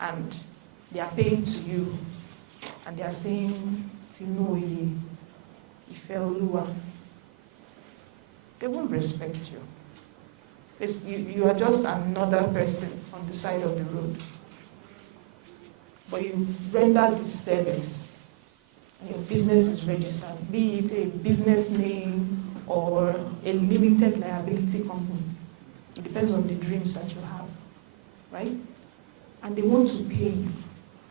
and they are paying to you, and they are saying, Tinoye, Ifeoluwa, they won't respect you. You are just another person on the side of the road. But you render this service, and your business is registered, be it a business name or a limited liability company. It depends on the dreams that you have, right? And they want to pay you,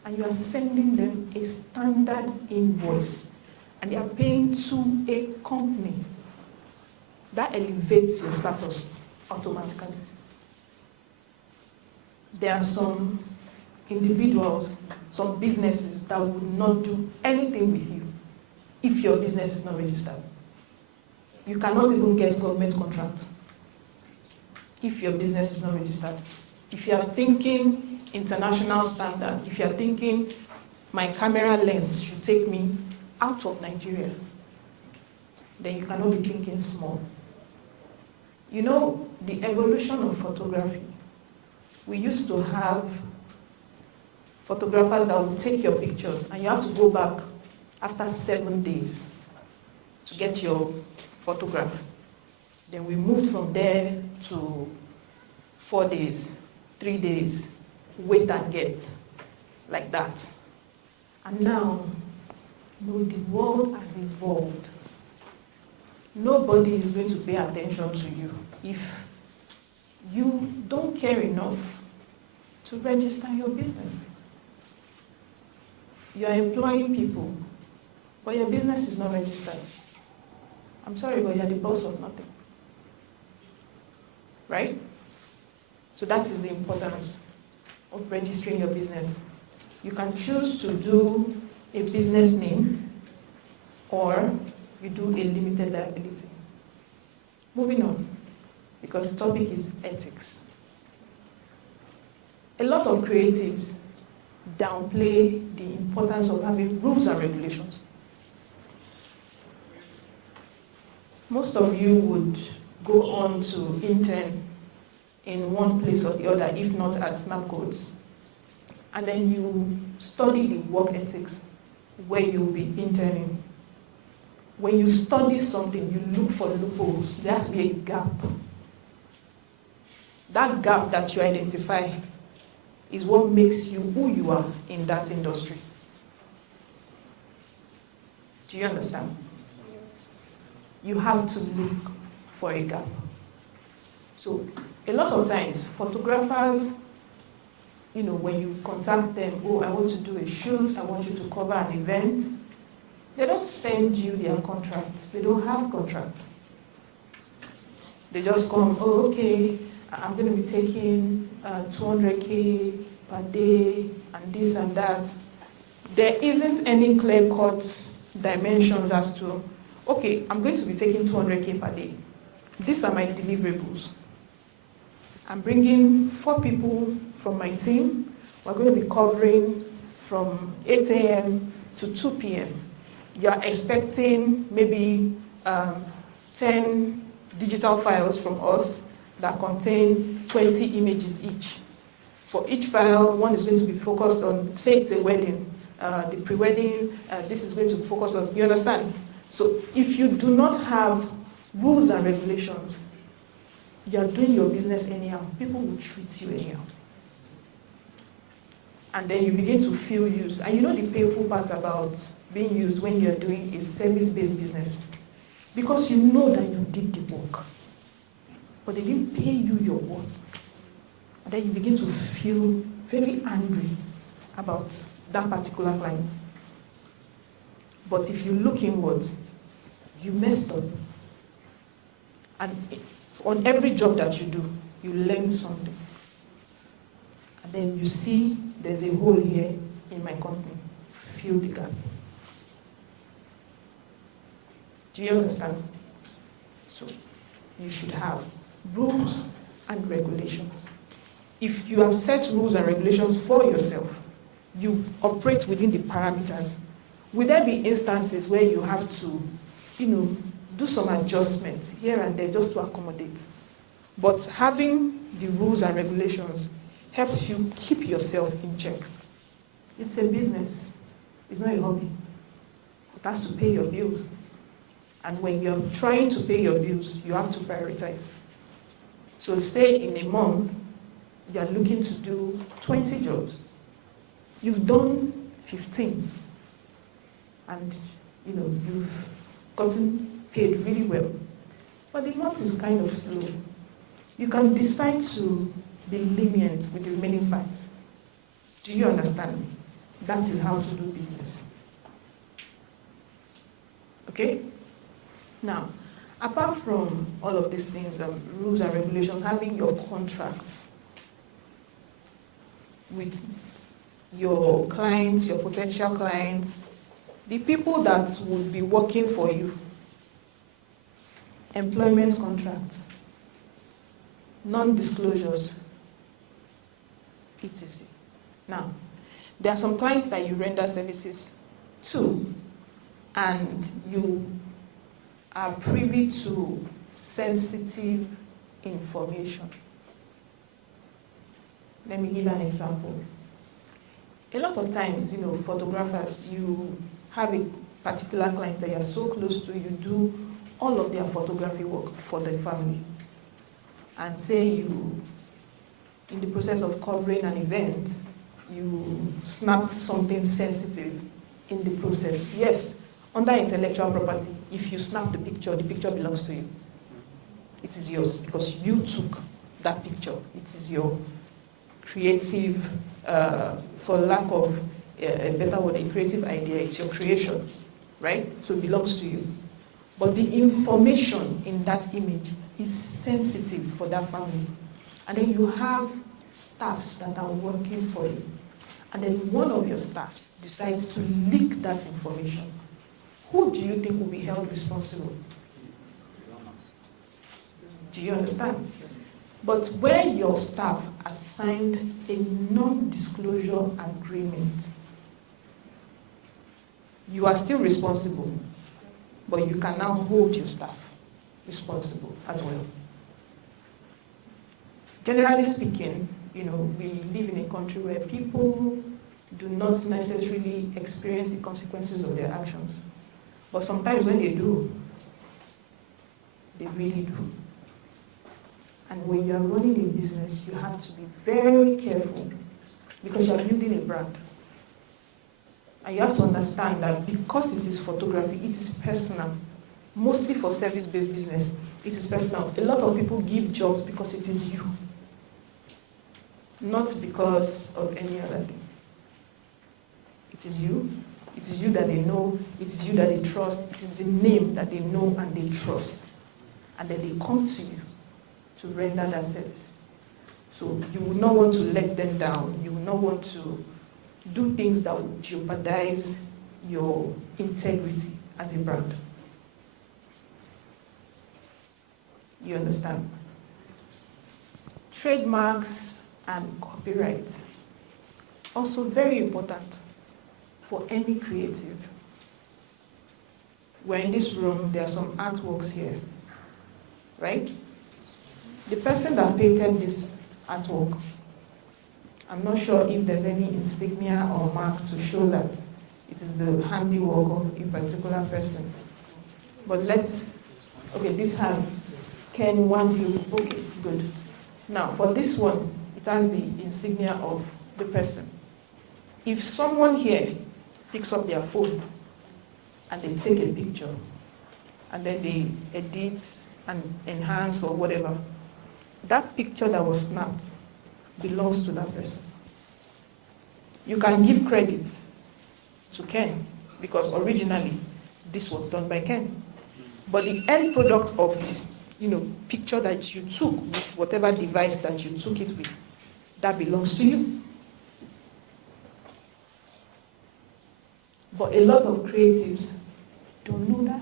and you are sending them a standard invoice, and they are paying to a company. That elevates your status automatically. There are some individuals, some businesses that would not do anything with you if your business is not registered. You cannot even get government contracts if your business is not registered. If you are thinking international standard, if you are thinking my camera lens should take me out of Nigeria, then you cannot be thinking small. You know, the evolution of photography, we used to have photographers that would take your pictures, and you have to go back after 7 days to get your photograph. Then we moved from there to 4 days, 3 days, wait and get, like that. And now, the world has evolved. Nobody is going to pay attention to you if you don't care enough to register your business. You are employing people, but your business is not registered. I'm sorry, but you're the boss of nothing. Right? So that is the importance of registering your business. You can choose to do a business name, or you do a limited liability. Moving on, because the topic is ethics. A lot of creatives downplay the importance of having rules and regulations. Most of you would go on to intern in one place or the other, if not at Snappcode, and then you study the work ethics where you'll be interning. When you study something, you look for loopholes. There has to be a gap. That gap that you identify is what makes you who you are in that industry. Do you understand? You have to look for a gap. So a lot of times, photographers, when you contact them, oh, I want to do a shoot, I want you to cover an event, they don't send you their contracts. They don't have contracts. They just come, oh, okay, I'm going to be taking 200K per day and this and that. There isn't any clear-cut dimensions as to, okay, I'm going to be taking 200K per day. These are my deliverables. I'm bringing 4 people from my team. We're going to be covering from 8 a.m. to 2 p.m. You're expecting maybe 10 digital files from us that contain 20 images each. For each file, one is going to be focused on, say it's a wedding, the pre-wedding, this is going to focus on, you understand? So if you do not have rules and regulations, you are doing your business anyhow. People will treat you anyhow. And then you begin to feel used. And you know the painful part about being used when you're doing a service-based business? Because you know that you did the work, but they didn't pay you your worth. And then you begin to feel very angry about that particular client. But if you look inward, you messed up. And on every job that you do, you learn something. And then you see there's a hole here in my company. Fill the gap. Do you understand? So you should have rules and regulations. If you have set rules and regulations for yourself, you operate within the parameters. Will there be instances where you have to, do some adjustments here and there just to accommodate? But having the rules and regulations helps you keep yourself in check. It's a business. It's not a hobby. It has to pay your bills. And when you're trying to pay your bills, you have to prioritize. So say in a month, you're looking to do 20 jobs. You've done 15. And you've gotten paid really well. But the month is kind of slow. You can decide to be lenient with the remaining 5. Do you understand? That is how to do business. Okay? Now, apart from all of these things, rules and regulations, having your contracts with your clients, your potential clients, the people that would be working for you, employment contracts, non-disclosures, etc. Now, there are some clients that you render services to, and you are privy to sensitive information. Let me give an example. A lot of times, photographers, you have a particular client that you're so close to, you do all of their photography work for the family. And say you, in the process of covering an event, you snapped something sensitive in the process. Yes, under intellectual property, if you snap the picture belongs to you. It is yours because you took that picture. It is your creative, for lack of a better word, a creative idea. It's your creation, right? So it belongs to you. But the information in that image is sensitive for that family. And then you have staffs that are working for you. And then one of your staffs decides to leak that information. Who do you think will be held responsible? Do you understand? But where your staff has signed a non-disclosure agreement, you are still responsible, but you can now hold your staff responsible as well. Generally speaking, we live in a country where people do not necessarily experience the consequences of their actions. But sometimes when they do, they really do. And when you are running a business, you have to be very careful because you are building a brand. And you have to understand that because it is photography, it is personal. Mostly for service-based business, it is personal. A lot of people give jobs because it is you, not because of any other thing. It is you. It is you that they know. It is you that they trust. It is the name that they know and they trust. And then they come to you to render that service. So you will not want to let them down. You will not want to do things that will jeopardize your integrity as a brand. You understand? Trademarks and copyright, also very important for any creative. We're in this room, there are some artworks here, right? The person that painted this artwork, I'm not sure if there's any insignia or mark to show that it is the handiwork of a particular person. But okay, this has Ken one view, okay, good. Now, for this one, it has the insignia of the person. If someone here picks up their phone and they take a picture, and then they edit and enhance or whatever, that picture that was snapped belongs to that person. You can give credit to Ken because originally this was done by Ken. But the end product of this, picture that you took with whatever device that you took it with, that belongs to you. But a lot of creatives don't know that.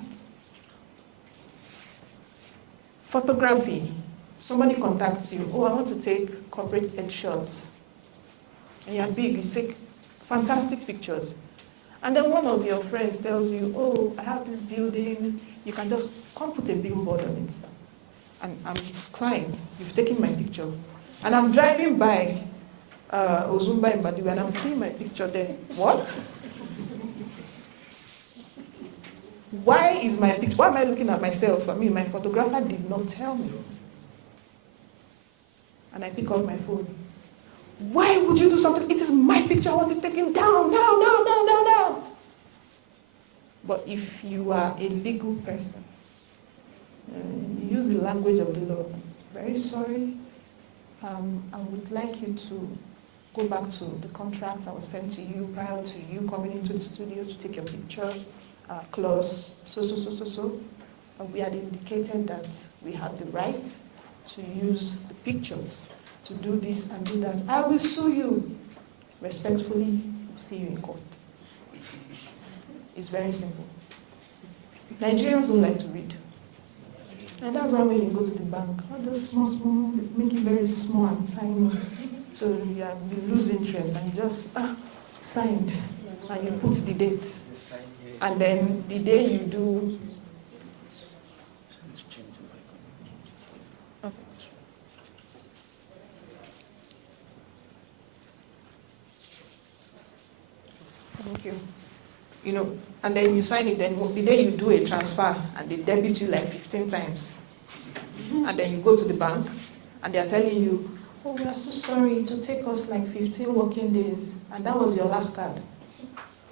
Photography. Somebody contacts you, I want to take corporate headshots. And you're big, you take fantastic pictures. And then one of your friends tells you, I have this building, you can just come put a billboard on it. And I'm client, you've taken my picture. And I'm driving by, Ozumba in Badiwe, and I'm seeing my picture there. What? Why is my picture? Why am I looking at myself? I mean, my photographer did not tell me. And I pick up my phone. Why would you do something? It is my picture. I want it taken down. Now. But if you are a legal person, you use the language of the law. Very sorry. I would like you to go back to the contract that was sent to you prior to you coming into the studio to take your picture. Clause so. We had indicated that we have the right to use the pictures to do this and do that. I will sue you. Respectfully, see you in court. It's very simple. Nigerians don't like to read. And that's why when you go to the bank, all those small, make it very small and tiny. So you lose interest and you just signed and you put the date. And then the day you do. Okay. Thank you. And then you sign it, then the day you do a transfer and they debit you like 15 times. And then you go to the bank and they are telling you, oh, we are so sorry, it will take us like 15 working days. And that was your last card.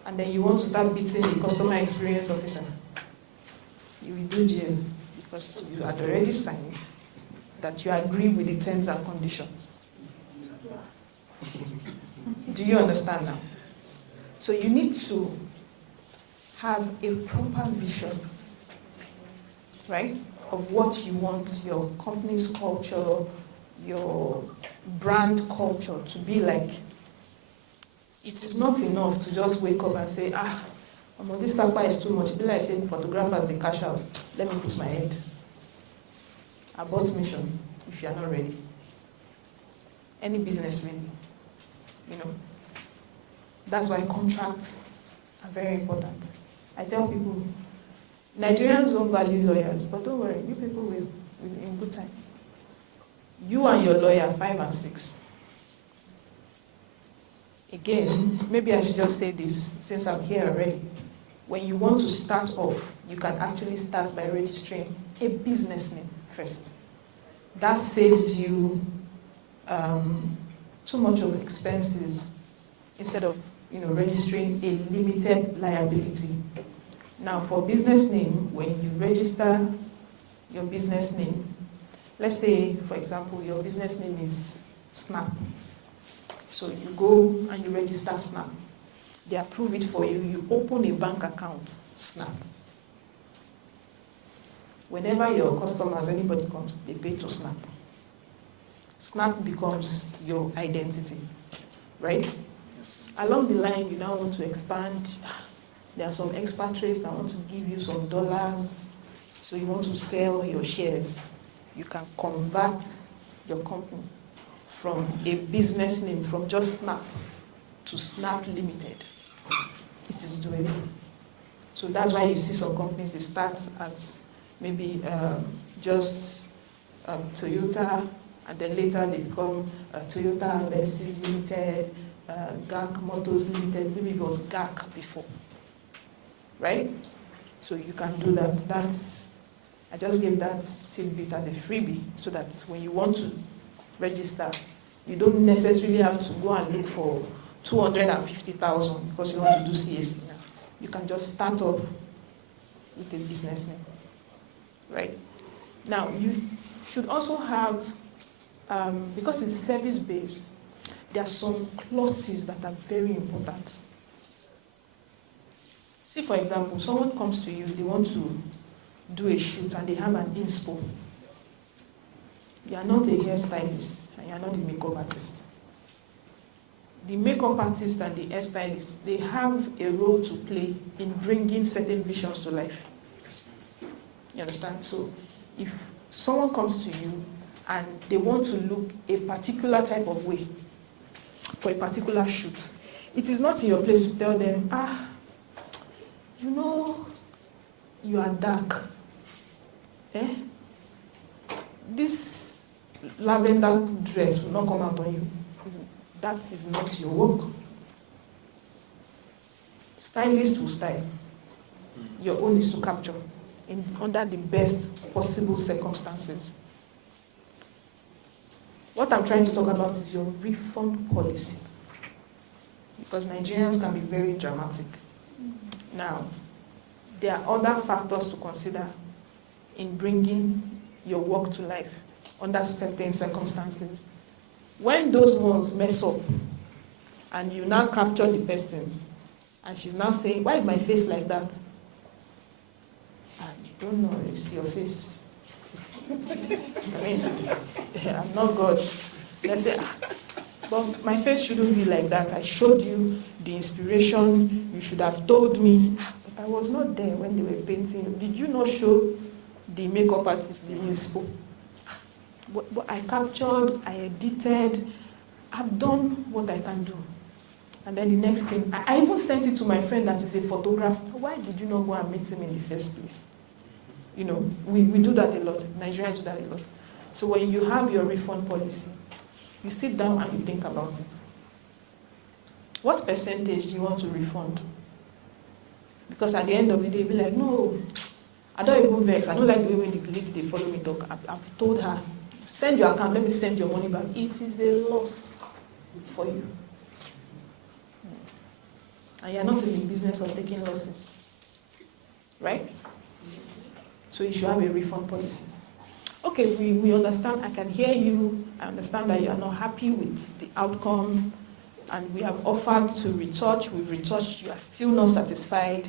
And then you want to start beating the customer experience officer. You will do jail because you had already signed that you agree with the terms and conditions. Do you understand now? So you need to have a proper vision, right, of what you want your company's culture, your brand culture to be like. It is not enough to just wake up and say, this tapa is too much. Be like saying photographers, they cash out. Let me put my head. Abort mission, if you are not ready. Any business really, That's why contracts are very important. I tell people, Nigerians don't value lawyers, but don't worry, you people will in good time. You and your lawyer, 5 and 6. Again, maybe I should just say this since I'm here already. When you want to start off, you can actually start by registering a business name first. That saves you too much of expenses instead of registering a limited liability. Now, for business name, when you register your business name, let's say, for example, your business name is Snap. So you go and you register Snap. They approve it for you. You open a bank account, Snap. Whenever your customers, anybody comes, they pay to Snap. Snap becomes your identity, right? Along the line, you now want to expand. There are some expatriates that want to give you some dollars. So you want to sell your shares. You can convert your company from a business name, from just Snap to Snap Limited. It is doable. So that's why you see some companies, they start as maybe just Toyota, and then later they become Toyota Versys Limited, GAC Motors Limited. Maybe it was GAC before, right? So you can do that. I just gave that tidbit as a freebie so that when you want to register, you don't necessarily have to go and look for 250,000 because you want to do CAC now. You can just start off with a business name, right? Now, you should also have, because it's service-based, there are some clauses that are very important. See, for example, someone comes to you, they want to do a shoot and they have an inspo. You are not a hairstylist and you are not a makeup artist. The makeup artist and the hairstylist, they have a role to play in bringing certain visions to life. You understand? So if someone comes to you and they want to look a particular type of way for a particular shoot, it is not in your place to tell them, you are dark. This lavender dress will not come out on you. that is not your work. Stylist will style. Your own is to capture under the best possible circumstances. What I'm trying to talk about is your refund policy. Because Nigerians can be very dramatic. Now, there are other factors to consider in bringing your work to life under certain circumstances. When those ones mess up, and you now capture the person, and she's now saying, why is my face like that? I don't know, it's your face. I mean, I'm not God. Let's say, but my face shouldn't be like that. I showed you the inspiration. You should have told me. But I was not there when they were painting. Did you not show the makeup artist the inspo? But I captured, I edited. I've done what I can do. And then the next thing, I even sent it to my friend that is a photographer. Why did you not go and meet him in the first place? You know, we do that a lot. Nigerians do that a lot. So when you have your refund policy, you sit down and you think about it. What percentage do you want to refund? Because at the end of the day, you'll be like, no, I don't even vex. I don't like the way when the lady they follow me talk. I've told her, send your account, let me send your money back. It is a loss for you. And you're not in the business of taking losses. Right? So you should have a refund policy. Okay, we understand, I can hear you, I understand that you are not happy with the outcome, and we have offered to retouch, we've retouched, you are still not satisfied.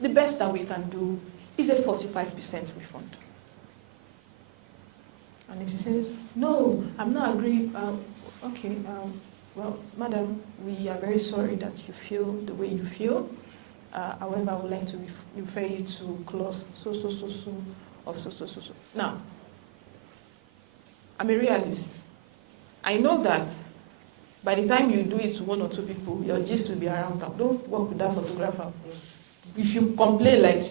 The best that we can do is a 45% refund. And if she says, no, I'm not agreeing, okay, well, madam, we are very sorry that you feel the way you feel. However, I would like to refer you to clause so. Now, I'm a realist. I know that by the time you do it to one or two people, your gist will be around town. Don't work with that photographer. If you complain like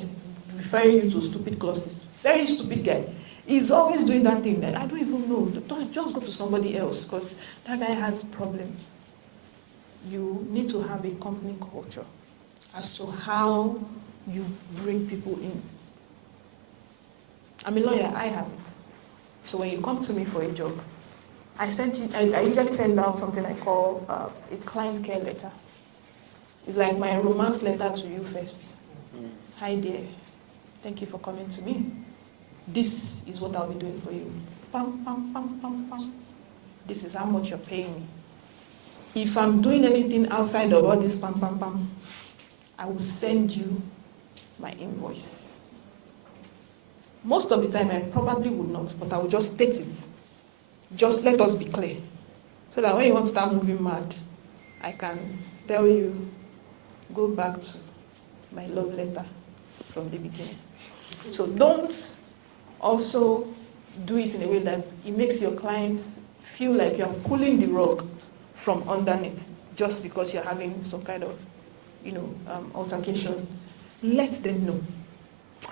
referring you to stupid clauses, very stupid guy. He's always doing that thing that I don't even know. Don't just go to somebody else because that guy has problems. You need to have a company culture as to how you bring people in. I'm a lawyer, I have it. So when you come to me for a job, I usually send out something I call a client care letter. It's like my romance letter to you first. Hi dear, thank you for coming to me. This is what I'll be doing for you. Pam, pam, pam, pam, pam. This is how much you're paying me. If I'm doing anything outside of all this pam, pam, pam, I will send you my invoice. Most of the time, I probably would not, but I will just state it. Just let us be clear. So that when you want to start moving mad, I can tell you, go back to my love letter from the beginning. So don't also do it in a way that it makes your clients feel like you're pulling the rug from underneath just because you're having some kind of, altercation. Let them know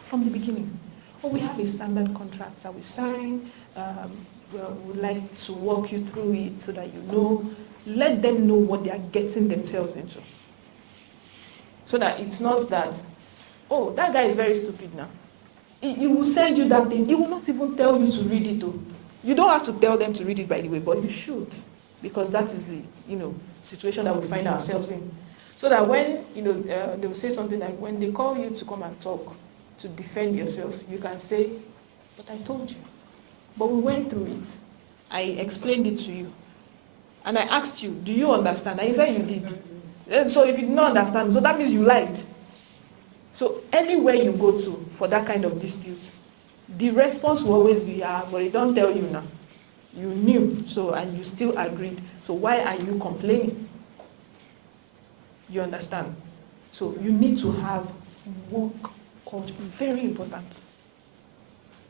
from the beginning. Oh, we have a standard contract that we sign. We'd like to walk you through it so that you know. Let them know what they are getting themselves into. So that it's not that, oh, that guy is very stupid now. He will send you that thing. He will not even tell you to read it. You don't have to tell them to read it, by the way, but you should. Because that is the, situation that we find ourselves in. So that when, they will say something like, when they call you to come and talk, to defend yourself, you can say, but I told you. But we went through it. I explained it to you. And I asked you, do you understand? And you said you did. And so if you did not understand, so that means you lied. So anywhere you go to for that kind of dispute, the response will always be, but they don't tell you now. You knew, and you still agreed. So why are you complaining? You understand? So you need to have work culture. Very important.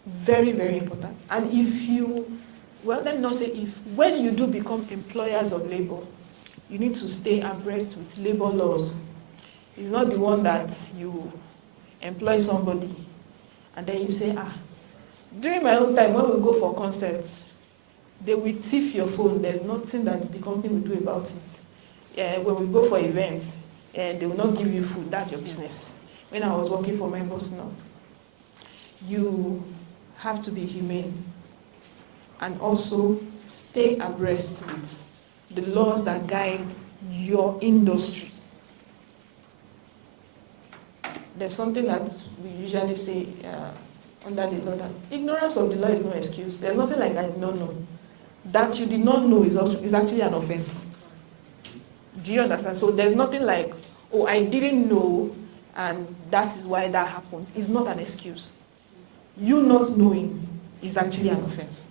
Very, very important. And if you, let me not say if, when you do become employers of labor, you need to stay abreast with labor laws. It's not the one that you employ somebody and then you say, during my own time when we go for concerts, They will thief your phone. There's nothing that the company will do about it. When we go for events, and they will not give you food, that's your business. When I was working for my boss now, you have to be humane and also stay abreast with the laws that guide your industry. There's something that we usually say under the law that ignorance of the law is no excuse. There's nothing like I did not know. That you did not know is actually an offense. Do you understand? So there's nothing like, oh, I didn't know and that is why that happened. It's not an excuse. You not knowing is actually an offense.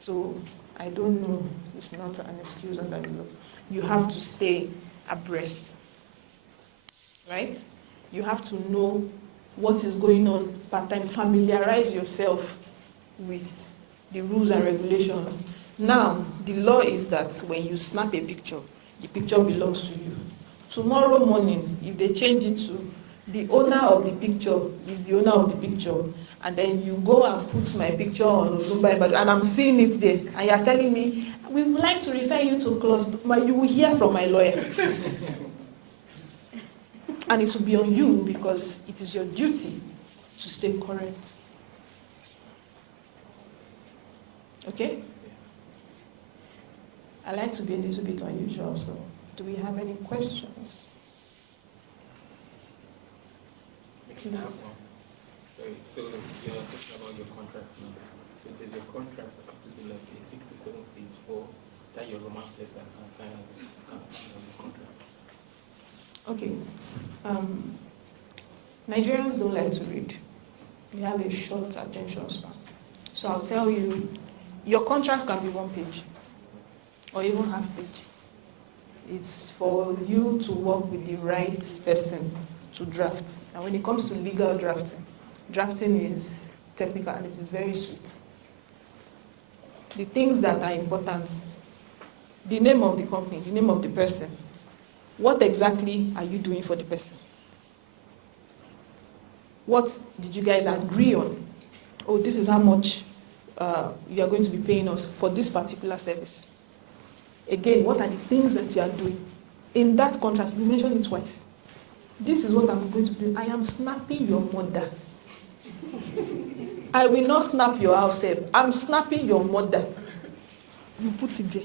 So I don't know. It's not an excuse under the law. You have to stay abreast. Right? You have to know what is going on part-time. Familiarize yourself with the rules and regulations. Now, the law is that when you snap a picture, the picture belongs to you. Tomorrow morning, if they change it to the owner of the picture is the owner of the picture, and then you go and put my picture on Zumba, and I'm seeing it there, and you're telling me, we would like to refer you to clause, but you will hear from my lawyer. And it will be on you because it is your duty to stay correct. Okay? I like to be a little bit unusual, so do we have any questions? Please. So you're talking about your contract now. So does your contract have to be like a 6 to 7 page, or that your romance letter can sign on the contract? Okay. Nigerians don't like to read. We have a short attention span. So I'll tell you, your contract can be 1 page or even half page. It's for you to work with the right person to draft. And when it comes to legal drafting, drafting is technical and it is very sweet. The things that are important, the name of the company, the name of the person, what exactly are you doing for the person? What did you guys agree on? Oh, this is how much you are going to be paying us for this particular service. Again, what are the things that you are doing? In that contract, we mentioned it twice. This is what I'm going to do. I am snapping your mother. I will not snap your house help. I'm snapping your mother. You put it there.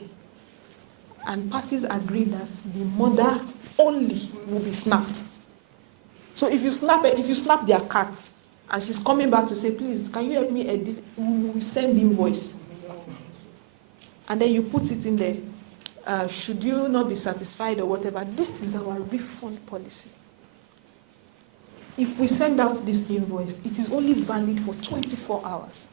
And parties agree that the mother only will be snapped. So if you snap their cat, and she's coming back to say, please, can you help me edit? We will send invoice. And then you put it in there. Should you not be satisfied or whatever, this is our refund policy. If we send out this invoice, it is only valid for 24 hours.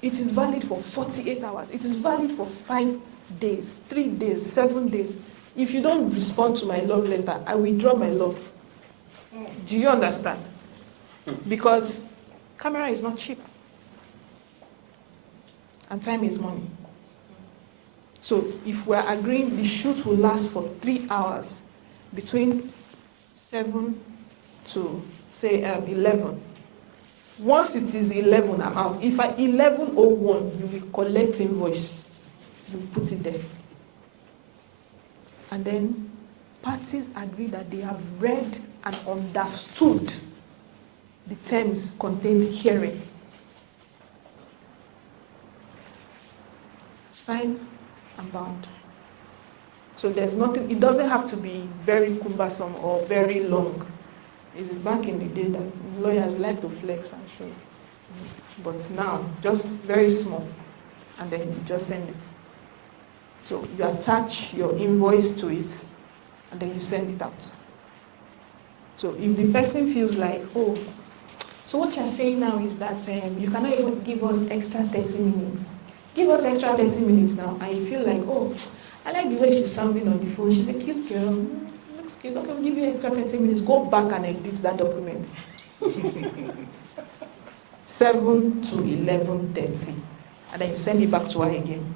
It is valid for 48 hours. It is valid for 5 days, 3 days, 7 days. If you don't respond to my love letter, I withdraw my love. Do you understand? Because camera is not cheap. And time is money. So if we're agreeing the shoot will last for 3 hours, between 7 to, say, 11. Once it is 11, I'm out. If at 11:01, you will collect invoice. You put it there. And then parties agree that they have read and understood the terms contained herein. Sign and bound. So there's nothing, it doesn't have to be very cumbersome or very long. It's back in the day that lawyers like to flex and show. But now, just very small. And then you just send it. So you attach your invoice to it, and then you send it out. So if the person feels like, oh, so what you're saying now is that you cannot even give us extra 30 minutes. Give us extra 30 minutes now, and you feel like, oh, I like the way she's sounding on the phone. She's a cute girl. Looks cute. Okay, we'll give you extra 30 minutes. Go back and edit that document. 7 to 11:30. And then you send it back to her again.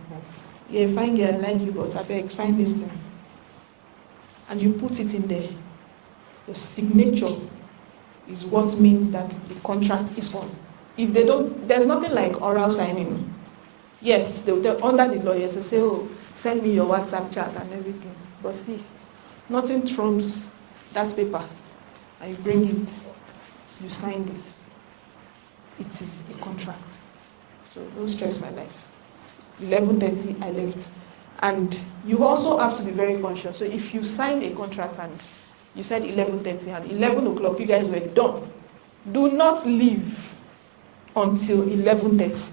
Yeah, fine girl, I like you, but I beg, sign this thing. And you put it in there. Your signature is what means that the contract is on. If they don't, there's nothing like oral signing. Yes, they will tell, under the lawyers, they'll say, oh, send me your WhatsApp chat and everything. But see, nothing trumps that paper. And you bring it, you sign this. It is a contract. So don't stress my life. 11:30, I left. And you also have to be very conscious. So if you signed a contract and you said 11:30 and 11 o'clock, you guys were done, do not leave until 11:30.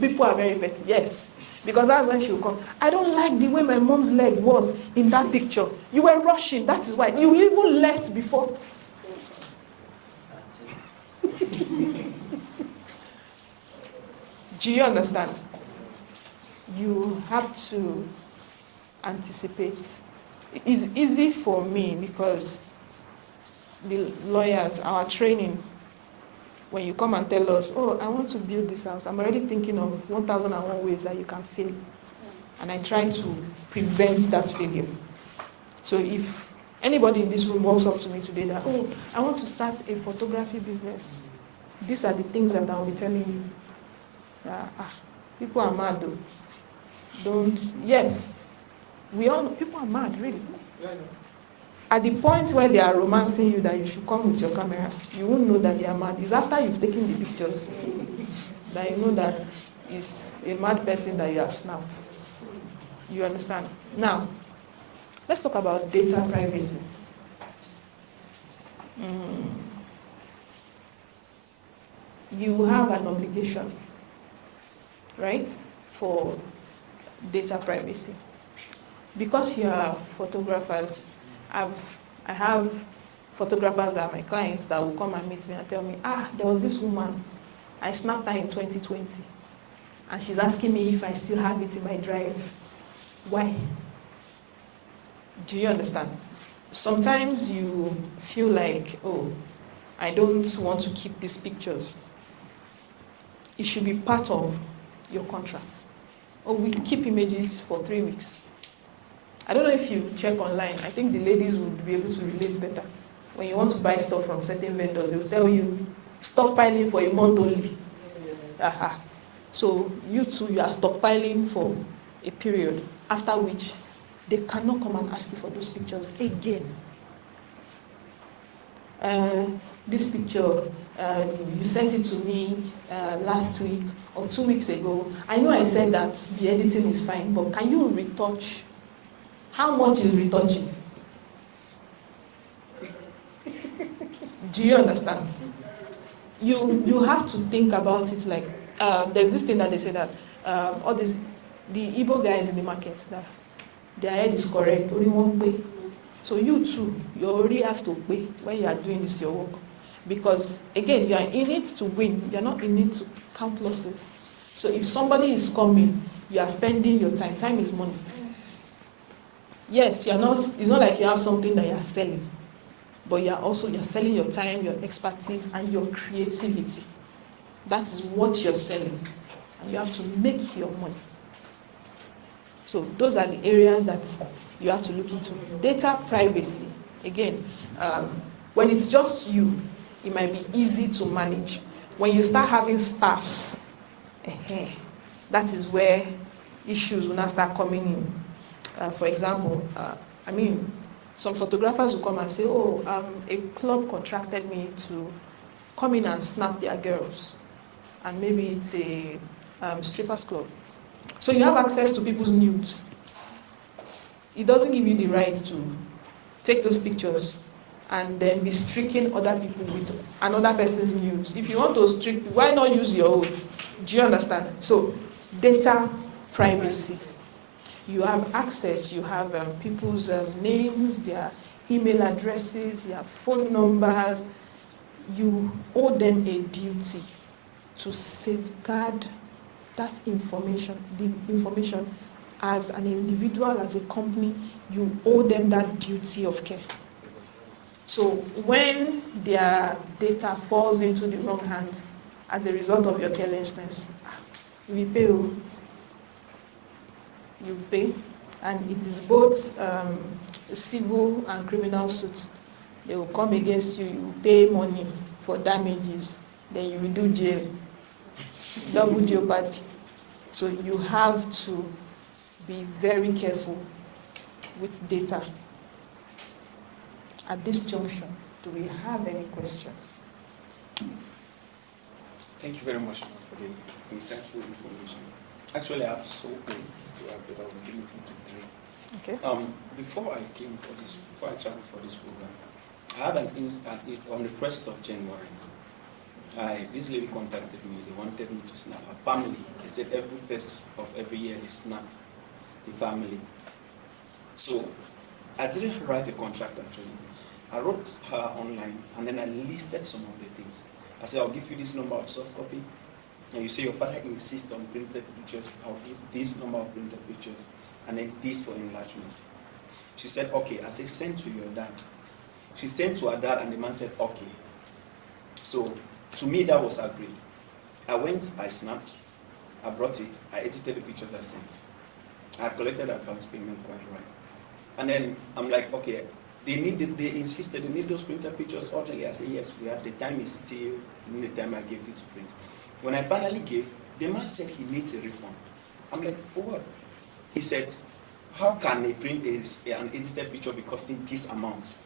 People are very petty, yes. Because that's when she'll come. I don't like the way my mom's leg was in that picture. You were rushing, that is why. You even left before. Do you understand? You have to anticipate. It's easy for me because the lawyers, our training, when you come and tell us, oh, I want to build this house, I'm already thinking of 1,001 ways that you can fail. And I try to prevent that failure. So if anybody in this room walks up to me today that, oh, I want to start a photography business, these are the things that I'll be telling you. People are mad though. Yes, we all know, people are mad, really. At the point where they are romancing you that you should come with your camera, you won't know that they are mad. It's after you've taken the pictures that you know that it's a mad person that you have snapped. You understand? Now, let's talk about data privacy. You have an obligation, right, for data privacy. Because you are photographers, I have photographers that are my clients that will come and meet me and tell me, there was this woman, I snapped her in 2020, and she's asking me if I still have it in my drive. Why? Do you understand? Sometimes you feel like, oh, I don't want to keep these pictures. It should be part of your contract. Or we keep images for 3 weeks. I don't know if you check online. I think the ladies would be able to relate better. When you want to buy stuff from certain vendors, they'll tell you, stockpiling for a month only. So you too, you are stockpiling for a period, after which they cannot come and ask you for those pictures again. This picture, you sent it to me last week or 2 weeks ago. I know I said that the editing is fine, but can you retouch? How much is retouching? Do you understand? You have to think about it like, there's this thing that they say that all this, the Igbo guys in the market, that their head is correct, only one way. So you too, you already have to pay when you are doing this your work. Because again, you are in it to win, you are not in it to count losses. So if somebody is coming, you are spending your time. Time is money. Yes, it's not like you have something that you are selling, but you're selling your time, your expertise, and your creativity. That is what you're selling. And you have to make your money. So those are the areas that you have to look into. Data privacy. Again, when it's just you, it might be easy to manage. When you start having staffs, that is where issues will now start coming in. For example, some photographers will come and say, oh, a club contracted me to come in and snap their girls. And maybe it's a strippers club. So you have access to people's nudes. It doesn't give you the right to take those pictures and then be streaking other people with another person's nudes. If you want to streak, why not use your own? Do you understand? So, data privacy. You have access, you have people's names, their email addresses, their phone numbers. You owe them a duty to safeguard that information, the information. As an individual, as a company, you owe them that duty of care. So when their data falls into the wrong hands as a result of your carelessness, we pay. You pay, and it is both civil and criminal suits. They will come against you, you pay money for damages, then you will do jail, double jeopardy. So you have to be very careful with data. At this junction, do we have any questions? Thank you very much for the insightful information. Actually, I have so many to ask, but I will limit it to 3. Okay. Before I traveled for this program, I had on the 1st of January. This lady contacted me. They wanted me to snap her family. They said every 1st of every year they snap the family. So I didn't write a contract actually. I wrote her online and then I listed some of the things. I said, I'll give you this number of soft copy. And you say your father insists on printed pictures. I'll give this number of printed pictures and then this for enlargement. She said, okay. I said, send to your dad. She sent to her dad and the man said, okay. So to me, that was agreed. I went, I snapped, I brought it, I edited the pictures I sent. I collected advance payment quite right. And then I'm like, okay, they insisted they need those printed pictures urgently. I said, yes, we have, the time is still in the time I gave you to print. When I finally gave, the man said he needs a refund. I'm like, for what? He said, how can a print an edited picture be costing this amount?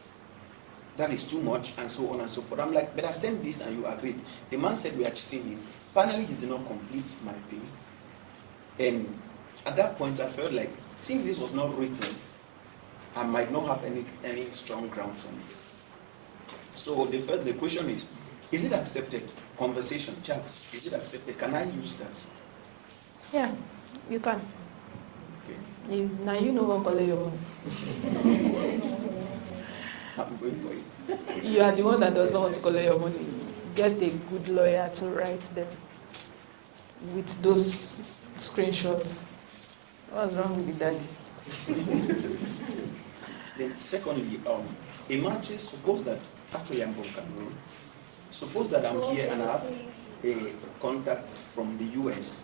That is too much, and so on and so forth. I'm like, but I sent this and you agreed. The man said we are cheating him. Finally, he did not complete my pay. And at that point, I felt like, since this was not written, I might not have any strong grounds on it. So the question is it accepted? Conversation, chats, is it accepted? Can I use that? Yeah, you can. Okay. Now you know what color you want. I'm going for it. You are the one that doesn't want to collect your money. Get a good lawyer to write them with those screenshots. What's wrong with the daddy? Then secondly, imagine, suppose that, actually I'm from Cameroon. Suppose that I'm here and I have a contact from the US.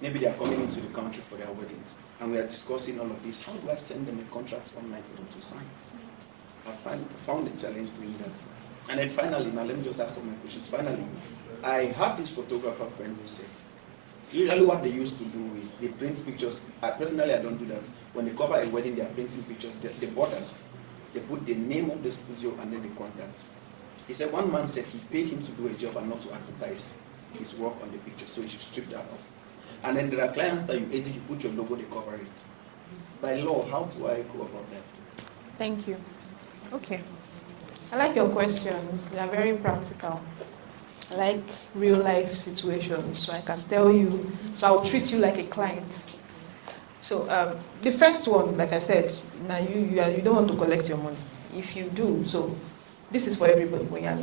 Maybe they are coming into the country for their weddings. And we are discussing all of this. How do I send them a contract online for them to sign? I found a challenge doing that. And then finally, now let me just ask some more questions. Finally, I have this photographer friend who said, usually what they used to do is they print pictures. Personally, I don't do that. When they cover a wedding, they are printing pictures. The borders, they put the name of the studio and then the contact. He said one man said he paid him to do a job and not to advertise his work on the picture, so he should strip that off. And then there are clients that you edit, you put your logo, they cover it. By law, how do I go about that? Thank you. Okay. I like your questions. They are very practical. I like real life situations, so I can tell you, so I'll treat you like a client. So the first one, like I said, now you don't want to collect your money. If you do, so this is for everybody when you're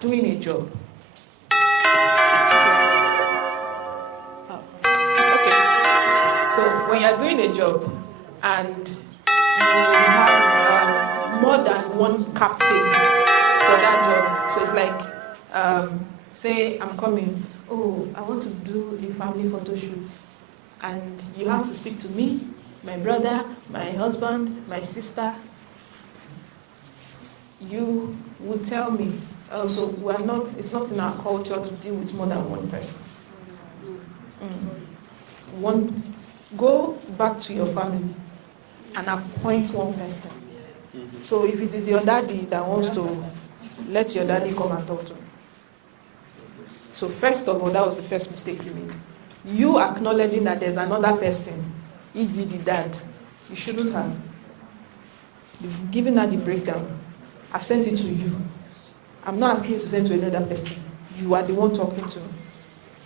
doing a job. Okay. So when you're doing a job and you have more than one captain for that job, so it's like, say I'm coming, oh, I want to do a family photo shoot, and you have to speak to me, my brother, my husband, my sister. You would tell me, so it's not in our culture to deal with more than one person. Go back to your family and appoint one person. So if it is your daddy that wants to, let your daddy come and talk to me. So first of all, that was the first mistake you made. You acknowledging that there's another person, e.g. the dad, you shouldn't have. You've given her the breakdown. I've sent it to you. I'm not asking you to send to another person. You are the one talking to me.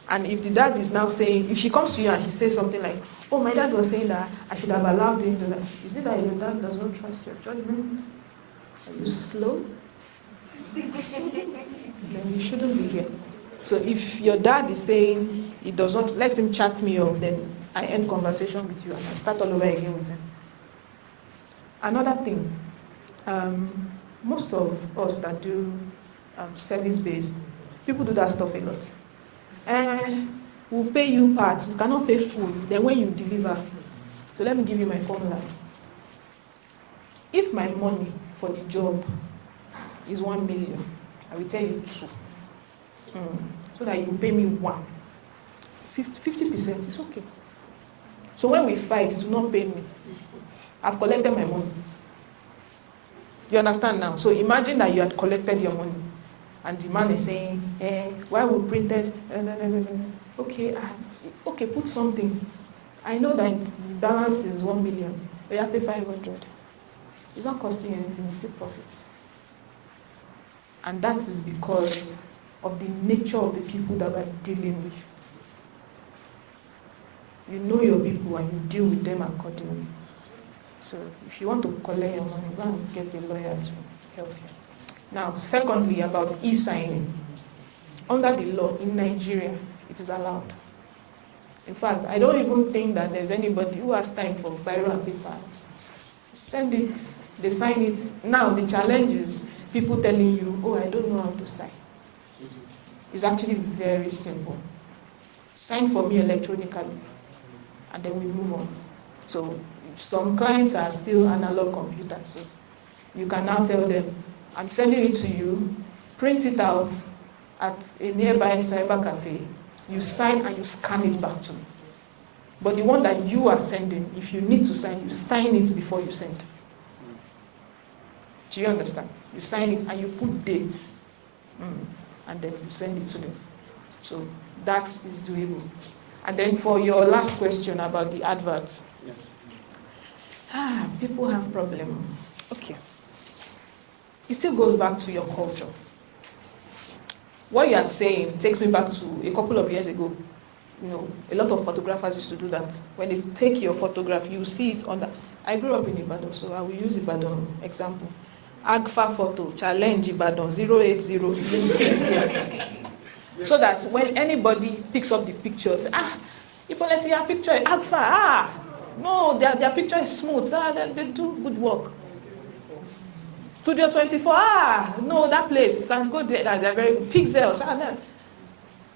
And if the dad is now saying, if she comes to you and she says something like, oh, my dad was saying that I should have allowed him to do that. Is it that your dad does not trust your judgment? Are you slow? Then you shouldn't be here. So if your dad is saying he does not, let him chat me up, then I end conversation with you and I start all over again with him. Another thing, most of us that do service-based, people do that stuff a lot. We'll pay you part, we cannot pay full, then when you deliver. So let me give you my formula. If my money for the job is 1 million, I will tell you 2. So that you pay me 1. 50%, it's okay. So when we fight, it will not pay me. I've collected my money. You understand now? So imagine that you had collected your money and the man is saying, why we printed? Okay, okay, put something. I know that the balance is 1 million, but you have to pay 500. It's not costing you anything, it's still profits. And that is because of the nature of the people that we're dealing with. You know your people and you deal with them accordingly. So if you want to collect your money, go and get a lawyer to help you. Now, secondly, about e-signing. Under the law in Nigeria, it is allowed. In fact, I don't even think that there's anybody who has time for biro and paper. Send it, they sign it. Now, the challenge is people telling you, oh, I don't know how to sign. It's actually very simple. Sign for me electronically, and then we move on. So some clients are still analog computers, so you can now tell them, I'm sending it to you, print it out at a nearby cyber cafe, you sign and you scan it back to me. But the one that you are sending, if you need to sign, you sign it before you send. Do you understand? You sign it and you put dates, and then you send it to them. So that is doable. And then for your last question about the adverts. Yes. People have problem. Okay. It still goes back to your culture. What you are saying takes me back to a couple of years ago. You know, a lot of photographers used to do that. When they take your photograph, you see it on the... I grew up in Ibadan, so I will use Ibadan example. Agfa photo, challenge Ibadan 080, you see it there. So that when anybody picks up the picture, say, people let's see your picture, Agfa, no, their picture is smooth, they do good work. Studio 24, no, that place, you can go there, they're very good. Pixels,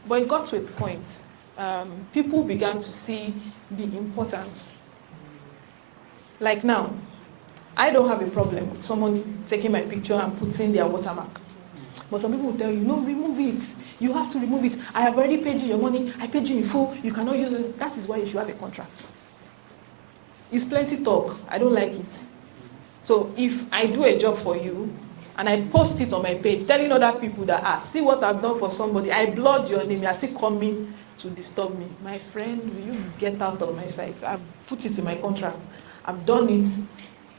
But it got to a point, people began to see the importance. Like now, I don't have a problem with someone taking my picture and putting their watermark. But some people will tell you, no, remove it. You have to remove it. I have already paid you your money. I paid you in full. You cannot use it. That is why you should have a contract. It's plenty talk. I don't like it. So if I do a job for you and I post it on my page, telling other people that, see what I've done for somebody, I blurred your name, you are still coming to disturb me. My friend, will you get out of my site? I've put it in my contract. I've done it.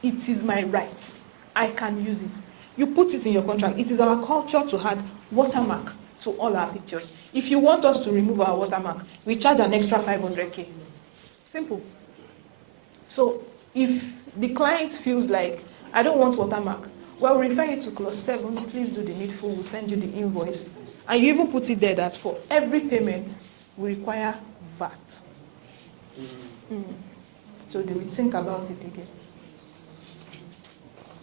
It is my right. I can use it. You put it in your contract. It is our culture to add watermark to all our pictures. If you want us to remove our watermark, we charge an extra 500K. Simple. So if the client feels like, I don't want watermark, well, refer you to clause 7, please do the needful, we'll send you the invoice. And you even put it there that for every payment, we require VAT. So they will think about it again.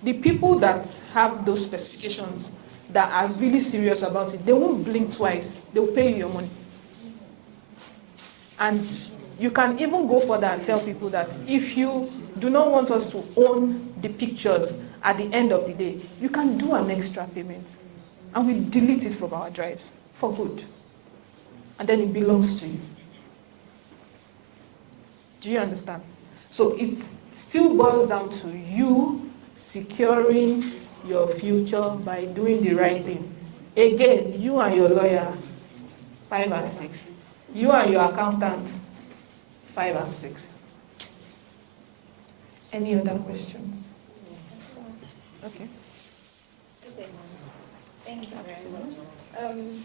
The people that have those specifications, that are really serious about it, they won't blink twice. They'll pay you your money. And you can even go further and tell people that if you do not want us to own the pictures at the end of the day, you can do an extra payment. And we delete it from our drives for good. And then it belongs to you. Do you understand? So it still boils down to you securing your future by doing the right thing. Again, you and your lawyer, 5 and 6. You and your accountant, 5 and 6. Any other questions? Okay. Thank you very much.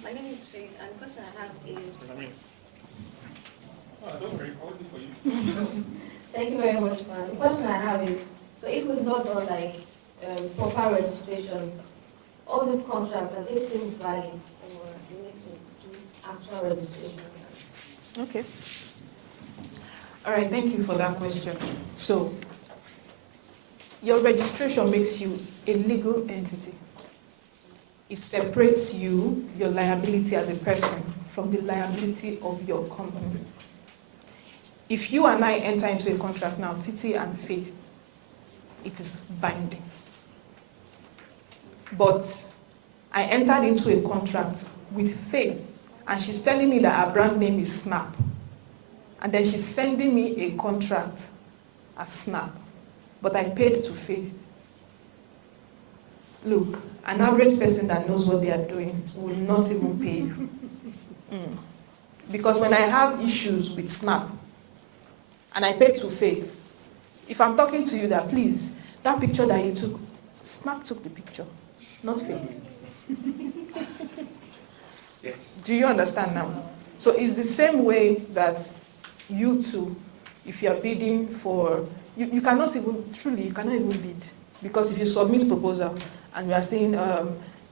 My name is Faith, and the question I have is... don't worry, I'll do for you. Thank you very much, man. The question I have is, so if we've not done proper registration, all these contracts, are they still valid, or do we need to do actual registration? Okay. All right, thank you for that question. So, your registration makes you a legal entity. It separates you, your liability as a person, from the liability of your company. If you and I enter into a contract now, Titi and Faith, it is binding. But I entered into a contract with Faith, and she's telling me that her brand name is Snap. And then she's sending me a contract as Snap, but I paid to Faith. Look, an average person that knows what they are doing will not even pay you. Because when I have issues with Snap, and I paid to Faith, if I'm talking to you that, please, that picture that you took, Snap took the picture, not Faith. Yes. Do you understand now? So it's the same way that you too, if you're bidding for, you cannot even, truly, you cannot even bid. Because if you submit proposal, and we are saying,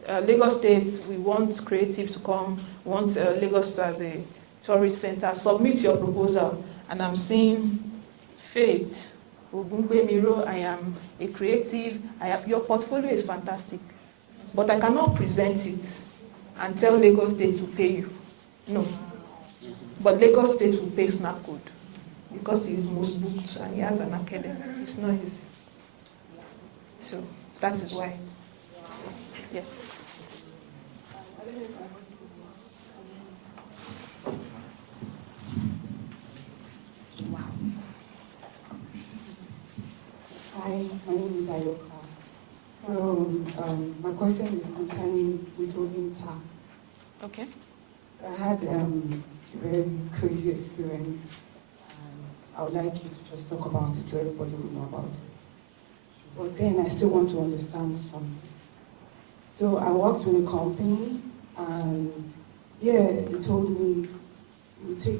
Lagos State, we want creative to come, we want Lagos as a tourist center, submit your proposal. And I'm saying, Faith, Ogungbe Miro, I am a creative, your portfolio is fantastic. But I cannot present it and tell Lagos State to pay you. No. But Lagos State will pay Snappcode because he's most booked and he has an academy. It's not easy. So that is why. Yes. Hi, my name is Ayoka. So my question is concerning withholding tax. Okay. So I had a very crazy experience, and I would like you to just talk about it so everybody will know about it. But then I still want to understand something. So I worked with a company, and yeah, they told me you take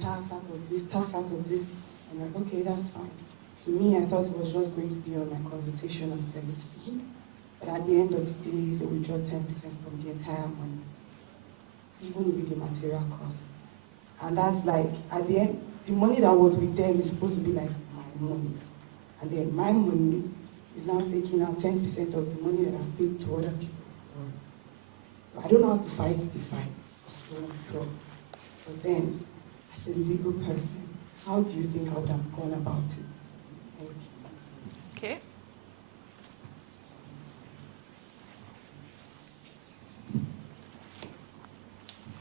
tax out of this, tax out of this. I'm like, okay, that's fine. To me, I thought it was just going to be on my consultation and service fee. But at the end of the day, they withdraw 10% from the entire money, even with the material cost. And that's like, at the end, the money that was with them is supposed to be like my money. And then my money is now taking out 10% of the money that I've paid to other people. So I don't know how to fight the fight, because I don't want trouble. But then, as a legal person, how do you think I would have gone about it? Thank you. Okay.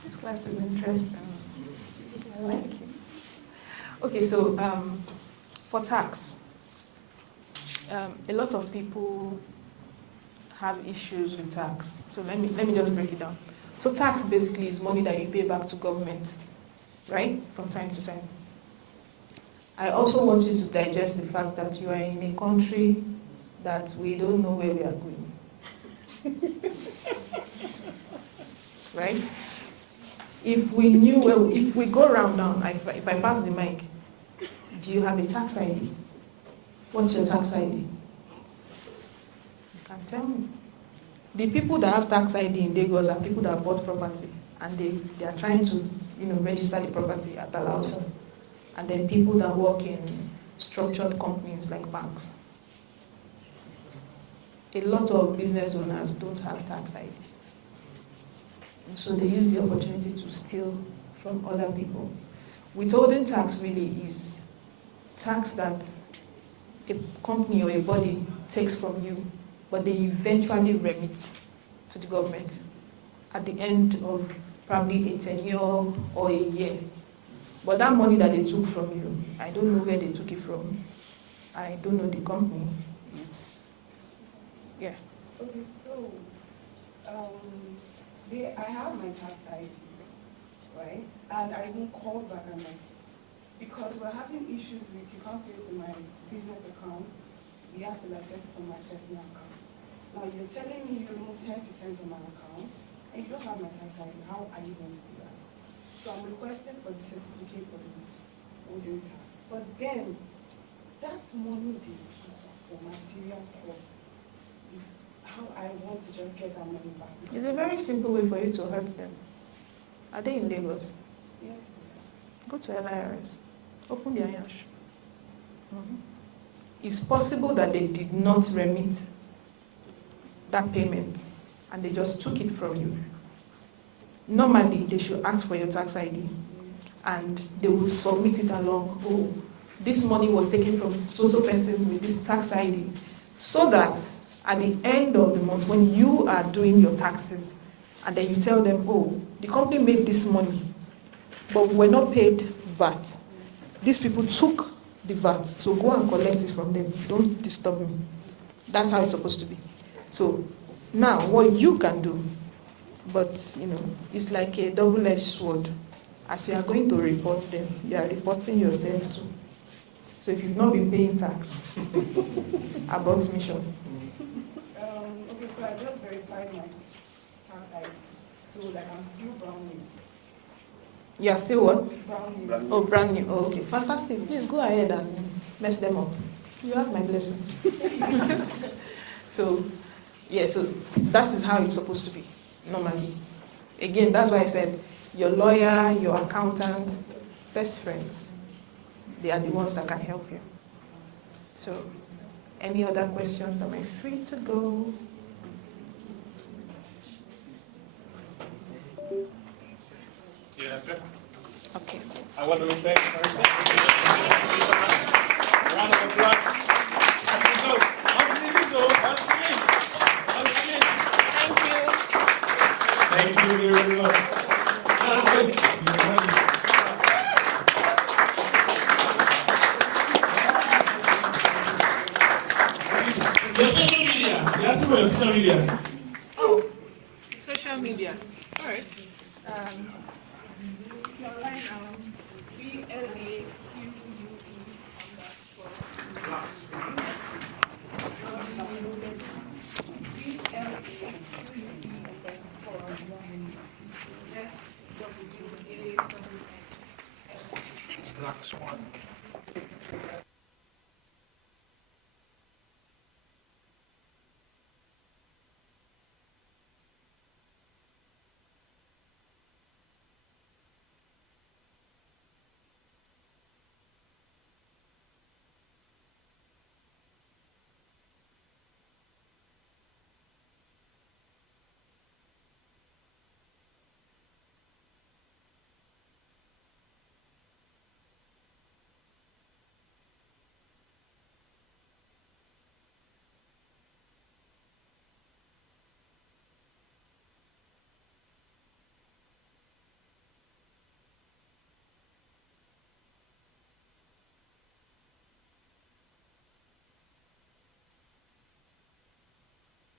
This class is interesting. I like it. Okay, so for tax, a lot of people have issues with tax. So let me just break it down. So tax basically is money that you pay back to government, right? From time to time. I also want you to digest the fact that you are in a country that we don't know where we are going. Right? If we knew where, if we go around now, if I pass the mic, do you have a tax ID? What's your tax ID? You can tell me. The people that have tax ID in Lagos are people that bought property and they are trying to, register the property at Alausa. And then people that work in structured companies like banks. A lot of business owners don't have tax ID. So they use the opportunity to steal from other people. Withholding tax really is tax that a company or a body takes from you, but they eventually remit to the government at the end of probably a tenure or a year. But that money that they took from you, I don't know where they took it from. I don't know the company. Yeah. Okay, so I have my tax ID, right? And I even called back and because we're having issues with, you can't pay to my business account, you have to set it from my personal account. Now you're telling me you remove 10% from my account, and you don't have my tax ID. How are you going to do that? So I'm requesting for the certificate for the withholding tax. But then, that money they took for material costs is how I want to just get that money back. It's a very simple way for you to hurt them. Are they in Lagos? Yeah. Go to LIRS. Open their yash. It's possible that they did not remit that payment and they just took it from you. Normally, they should ask for your tax ID and they will submit it along. Oh, this money was taken from so-so person with this tax ID. So that at the end of the month, when you are doing your taxes, and then you tell them, oh, the company made this money, but we're not paid VAT. these people took the VAT, so go and collect it from them. Don't disturb me. That's how it's supposed to be. So now what you can do, but it's like a double-edged sword. As you are going to report them, you are reporting yourself too. So if you've not been paying tax about mission. Okay, so I just verified my tax, so like I'm still brand new. You are still what? Brand new. Oh, brand new. Oh, okay, fantastic. Please go ahead and mess them up. You have my blessings. So, yeah, so that is how it's supposed to be, normally. Again, that's why I said your lawyer, your accountant, best friends, they are the ones that can help you. So, any other questions? Am I free to go? Yeah, sir. Okay. I want to thank round of applause. As we go. Thank you very much. Your social media. You asked me for your social media. Oh, social media. All right. Online, BLAQUE_. Black Swan.